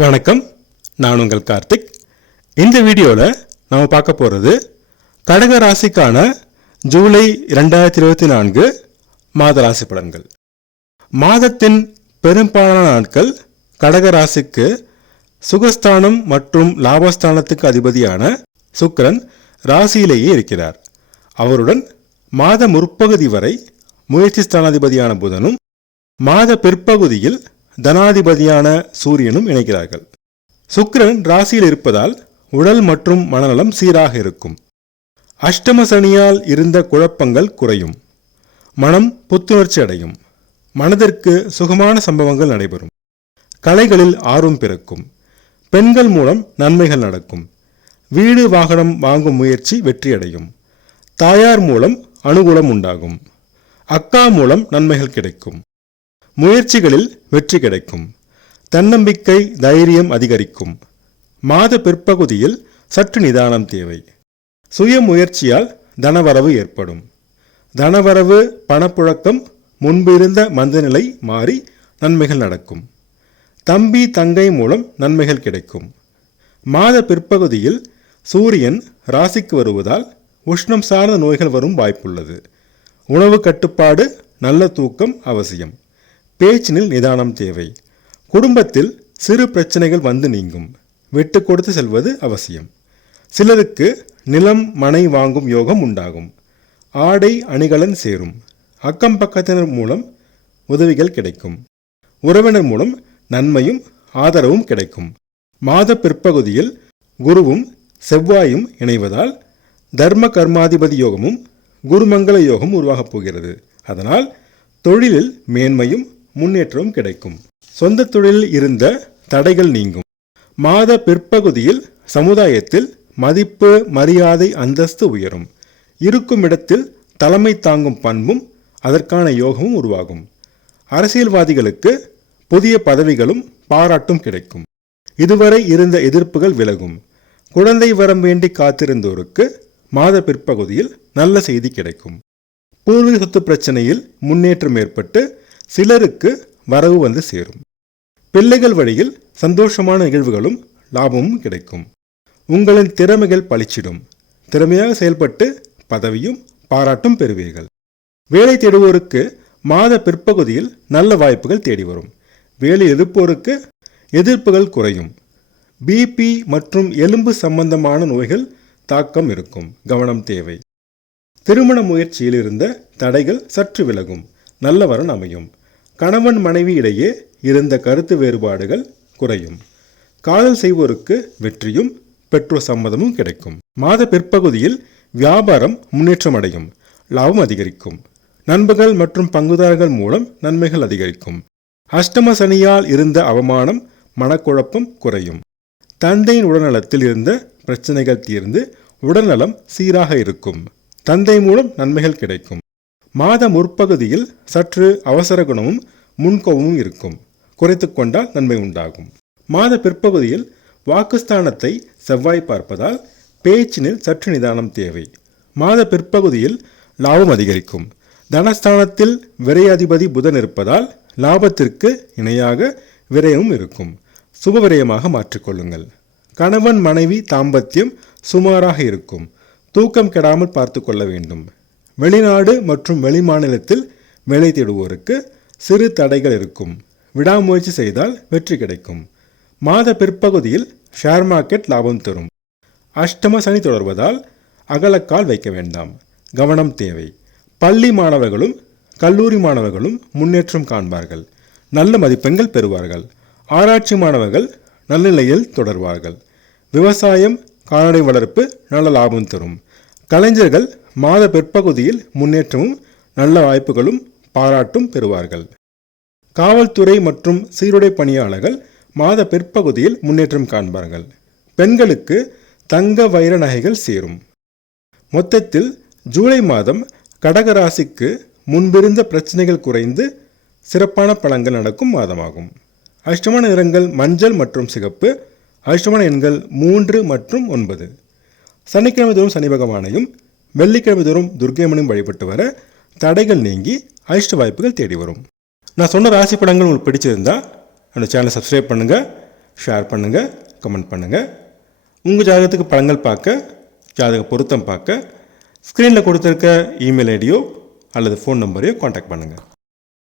வணக்கம், நான் உங்கள் கார்த்திக். இந்த வீடியோவில் நாம் பார்க்க போகிறது கடக ராசிக்கான ஜூலை 2024 மாத ராசி பலன்கள். மாதத்தின் பெரும்பாலான நாட்கள் கடக ராசிக்கு சுகஸ்தானம் மற்றும் லாபஸ்தானத்துக்கு அதிபதியான சுக்கிரன் ராசியிலேயே இருக்கிறார். அவருடன் மாத முற்பகுதி வரை முயற்சி ஸ்தானாதிபதியான புதனும் மாத பிற்பகுதியில் தனாதிபதியான சூரியனும் இணைக்கிறார்கள். சுக்கிரன் ராசியில் இருப்பதால் உடல் மற்றும் மனநலம் சீராக இருக்கும். அஷ்டம சனியால் இருந்த குழப்பங்கள் குறையும். மனம் புத்துணர்ச்சி அடையும். மனதிற்கு சுகமான சம்பவங்கள் நடைபெறும். கலைகளில் ஆர்வம் பிறக்கும். பெண்கள் மூலம் நன்மைகள் நடக்கும். வீடு வாகனம் வாங்கும் முயற்சி வெற்றியடையும். தாயார் மூலம் அனுகூலம் உண்டாகும். அக்கா மூலம் நன்மைகள் கிடைக்கும். முயற்சிகளில் வெற்றி கிடைக்கும். தன்னம்பிக்கை தைரியம் அதிகரிக்கும். மாத பிற்பகுதியில் சற்று நிதானம் தேவை. சுய முயற்சியால் தனவரவு ஏற்படும். தனவரவு பணப்புழக்கம் முன்பு இருந்த மந்தநிலை மாறி நன்மைகள் நடக்கும். தம்பி தங்கை மூலம் நன்மைகள் கிடைக்கும். மாத பிற்பகுதியில் சூரியன் ராசிக்கு வருவதால் உஷ்ணம் சார்ந்த நோய்கள் வரும் வாய்ப்புள்ளது. உணவு கட்டுப்பாடு, நல்ல தூக்கம் அவசியம். பேச்சினில் நிதானம் தேவை. குடும்பத்தில் சிறு பிரச்சனைகள் வந்து நீங்கும். விட்டு கொடுத்து செல்வது அவசியம். சிலருக்கு நிலம் மனை வாங்கும் யோகம் உண்டாகும். ஆடை அணிகலன் சேரும். அக்கம் பக்கத்தினர் மூலம் உதவிகள் கிடைக்கும். உறவினர் மூலம் நன்மையும் ஆதரவும் கிடைக்கும். மாத பிற்பகுதியில் குருவும் செவ்வாயும் இணைவதால் தர்ம கர்மாதிபதி யோகமும் குருமங்கள யோகம் உருவாகப் போகிறது. அதனால் தொழிலில் மேன்மையும் முன்னேற்றமும் கிடைக்கும். சொந்த தொழிலில் இருந்த தடைகள் நீங்கும். மாத பிற்பகுதியில் சமுதாயத்தில் மதிப்பு, மரியாதை, அந்தஸ்து உயரும். இருக்கும் இடத்தில் தலைமை தாங்கும் பண்பும் அதற்கான யோகமும் உருவாகும். அரசியல்வாதிகளுக்கு புதிய பதவிகளும் பாராட்டும் கிடைக்கும். இதுவரை இருந்த எதிர்ப்புகள் விலகும். குழந்தை வரம் வேண்டி காத்திருந்தோருக்கு மாத பிற்பகுதியில் நல்ல செய்தி கிடைக்கும். பூர்வீக சொத்து பிரச்சனையில் முன்னேற்றம் ஏற்பட்டு சிலருக்கு வரவு வந்து சேரும். பிள்ளைகள் வழியில் சந்தோஷமான நிகழ்வுகளும் லாபமும் கிடைக்கும். உங்களின் திறமைகள் பளிச்சிடும். திறமையாக செயல்பட்டு பதவியும் பாராட்டும் பெறுவீர்கள். வேலை தேடுவோருக்கு மாத பிற்பகுதியில் நல்ல வாய்ப்புகள் தேடி வரும். வேலை எதிர்ப்போருக்கு எதிர்ப்புகள் குறையும். பிபி மற்றும் எலும்பு சம்பந்தமான நோய்கள் தாக்கம் இருக்கும். கவனம் தேவை. திருமண முயற்சியில் இருந்த தடைகள் சற்று விலகும். நல்ல வரன் அமையும். கணவன் மனைவி இடையே இருந்த கருத்து வேறுபாடுகள் குறையும். காதல் செய்வோருக்கு வெற்றியும் பெற்றோர் சம்மதமும் கிடைக்கும். மாத பிற்பகுதியில் வியாபாரம் முன்னேற்றம் அடையும். லாபம் அதிகரிக்கும். நண்பர்கள் மற்றும் பங்குதாரர்கள் மூலம் நன்மைகள் அதிகரிக்கும். அஷ்டம சனியால் இருந்த அவமானம், மனக்குழப்பம் குறையும். தந்தையின் உடல்நலத்தில் இருந்த பிரச்சனைகள் தீர்ந்து உடல்நலம் சீராக இருக்கும். தந்தை மூலம் நன்மைகள் கிடைக்கும். மாத முற்பகுதியில் சற்று அவசர குணமும் முன்கோபமும் இருக்கும். குறைத்து கொண்டால் நன்மை உண்டாகும். மாத பிற்பகுதியில் வாக்குஸ்தானத்தை செவ்வாய் பார்ப்பதால் பேச்சினில் சற்று நிதானம் தேவை. மாத பிற்பகுதியில் லாபம் அதிகரிக்கும். தனஸ்தானத்தில் விரையாதிபதி புதன் இருப்பதால் லாபத்திற்கு இணையாக விரயமும் இருக்கும். சுப விரயமாக மாற்றிக்கொள்ளுங்கள். கணவன் மனைவி தாம்பத்தியம் சுமாராக இருக்கும். தூக்கம் கெடாமல் பார்த்து கொள்ள வேண்டும். வெளிநாடு மற்றும் வெளிமாநிலத்தில் வேலை தேடுவோருக்கு சிறு தடைகள் இருக்கும். விடாமுயற்சி செய்தால் வெற்றி கிடைக்கும். மாத பிற்பகுதியில் ஷேர் மார்க்கெட் லாபம் தரும். அஷ்டம சனி தொடர்வதால் அகலக்கால் வைக்க வேண்டாம். கவனம் தேவை. பள்ளி மாணவர்களும் கல்லூரி மாணவர்களும் முன்னேற்றம் காண்பார்கள். நல்ல மதிப்பெண்கள் பெறுவார்கள். ஆராய்ச்சி மாணவர்கள் நல்ல நிலையில் தொடர்வார்கள். விவசாயம், கால்நடை வளர்ப்பு நல்ல லாபம் தரும். கலைஞர்கள் மாத பிற்பகுதியில் முன்னேற்றமும் நல்ல வாய்ப்புகளும் பாராட்டும் பெறுவார்கள். காவல்துறை மற்றும் சீருடை பணியாளர்கள் மாத பிற்பகுதியில் முன்னேற்றம் காண்பார்கள். பெண்களுக்கு தங்க வைர நகைகள் சேரும். மொத்தத்தில் ஜூலை மாதம் கடகராசிக்கு முன்பிருந்த பிரச்சனைகள் குறைந்து சிறப்பான பலன்கள் நடக்கும் மாதமாகும். அதிர்ஷ்டமான நிறங்கள் மஞ்சள் மற்றும் சிகப்பு. அதிர்ஷ்டமான எண்கள் 3 மற்றும் 9. சனிக்கிழமை தோறும் சனி பகவானையும் வெள்ளிக்கிழமை தோறும் துர்க்கையம்மனையும் வழிபட்டு வர தடைகள் நீங்கி அதிர்ஷ்ட வாய்ப்புகள் தேடி வரும். நான் சொன்ன ராசி படங்கள் உங்களுக்கு பிடிச்சிருந்தா அந்த சேனலை சப்ஸ்கிரைப் பண்ணுங்கள், ஷேர் பண்ணுங்கள், கமெண்ட் பண்ணுங்கள். உங்கள் ஜாதகத்துக்கு பலன்கள் பார்க்க, ஜாதக பொருத்தம் பார்க்க ஸ்க்ரீனில் கொடுத்துருக்க இமெயில் ஐடியோ அல்லது ஃபோன் நம்பரையோ காண்டாக்ட் பண்ணுங்கள்.